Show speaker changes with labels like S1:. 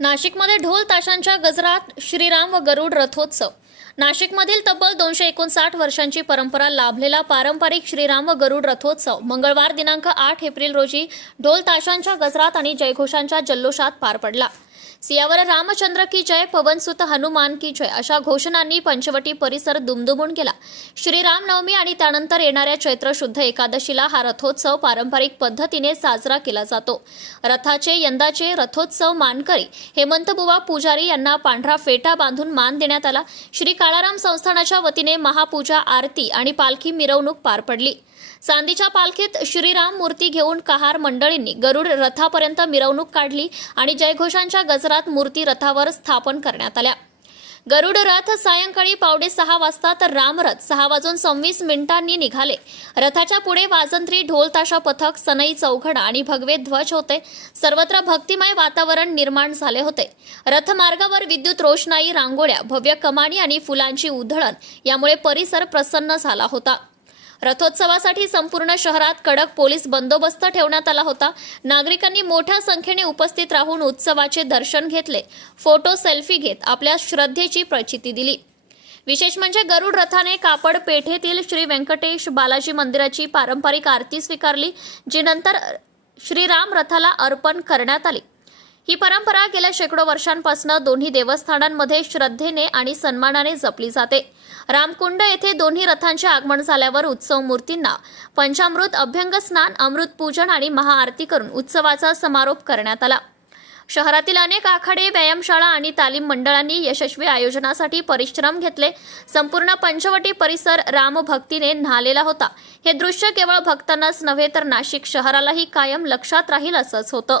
S1: नाशिकमध्ये ढोल ताशांच्या गजरात श्रीराम व गरुड रथोत्सव. नाशिकमधील तब्बल दोनशे एकोणसाठ वर्षांची परंपरा लाभलेला पारंपरिक श्रीराम व गरुड रथोत्सव मंगळवार दिनांक आठ एप्रिल रोजी ढोल ताशांच्या गजरात आणि जयघोषांच्या जल्लोषात पार पडला. सियावर रामचंद्र की जय पवनसुत हनुमान की जय अशा घोषणांनी पंचवटी परिसर दुमदुमून गेला. श्रीराम नवमी आणि त्यानंतर येणाऱ्या चैत्र शुद्ध एकादशीला हा रथोत्सव पारंपरिक पद्धतीने साजरा केला जातो. रथाचे यंदाचे रथोत्सव मानकरी हेमंतबुवा पुजारी यांना पांढरा फेटा बांधून मान देण्यात आला. श्री काळाराम संस्थानाच्या वतीने महापूजा आरती आणि पालखी मिरवणूक पार पडली. चांदीच्या पालखीत श्रीराम मूर्ती घेऊन कहार मंडळींनी गरुड रथापर्यंत मिरवणूक काढली आणि जयघोषांच्या गजरात मूर्ती रथावर स्थापन करण्यात आल्या. गरुड रथ सायंकाळी पावणे सहा वाजता तर रामरथ सहा वाजून सव्वीस मिनिटांनी निघाले. रथाच्या पुढे वाजंत्री ढोलताशा पथक सनई चौघडा आणि भगवे ध्वज होते. सर्वत्र भक्तिमय वातावरण निर्माण झाले होते. रथमार्गावर विद्युत रोषणाई रांगोळ्या भव्य कमानी आणि फुलांची उधळण यामुळे परिसर प्रसन्न झाला होता. रथोत्सवासाठी संपूर्ण शहरात कडक पोलीस बंदोबस्त ठेवण्यात आला होता. नागरिकांनी मोठ्या संख्येने उपस्थित राहून उत्सवाचे दर्शन घेतले. फोटो सेल्फी घेत आपल्या श्रद्धेची प्रचिती दिली. विशेष म्हणजे गरुड रथाने कापड पेठेतील श्री व्यंकटेश बालाजी मंदिराची पारंपरिक आरती स्वीकारली जी नंतर श्रीराम रथाला अर्पण करण्यात आली. ही परंपरा गेल्या शेकडो वर्षांपासून दोन्ही देवस्थानांमध्ये श्रद्धेने आणि सन्मानाने जपली जाते. रामकुंड येथे दोन्ही रथांचे आगमन झाल्यावर उत्सव मूर्तींना पंचामृत अभ्यंग स्नान अमृत पूजन आणि महाआरती करून उत्सवाचा समारोप करण्यात आला. शहरातील अनेक आखाडे व्यायामशाळा आणि तालीम मंडळांनी यशस्वी आयोजनासाठी परिश्रम घेतले. संपूर्ण पंचवटी परिसर रामभक्तीने न्हालेला होता. हे दृश्य केवळ भक्तांनाच नव्हे तर नाशिक शहरालाही कायम लक्षात राहील असंच होतं.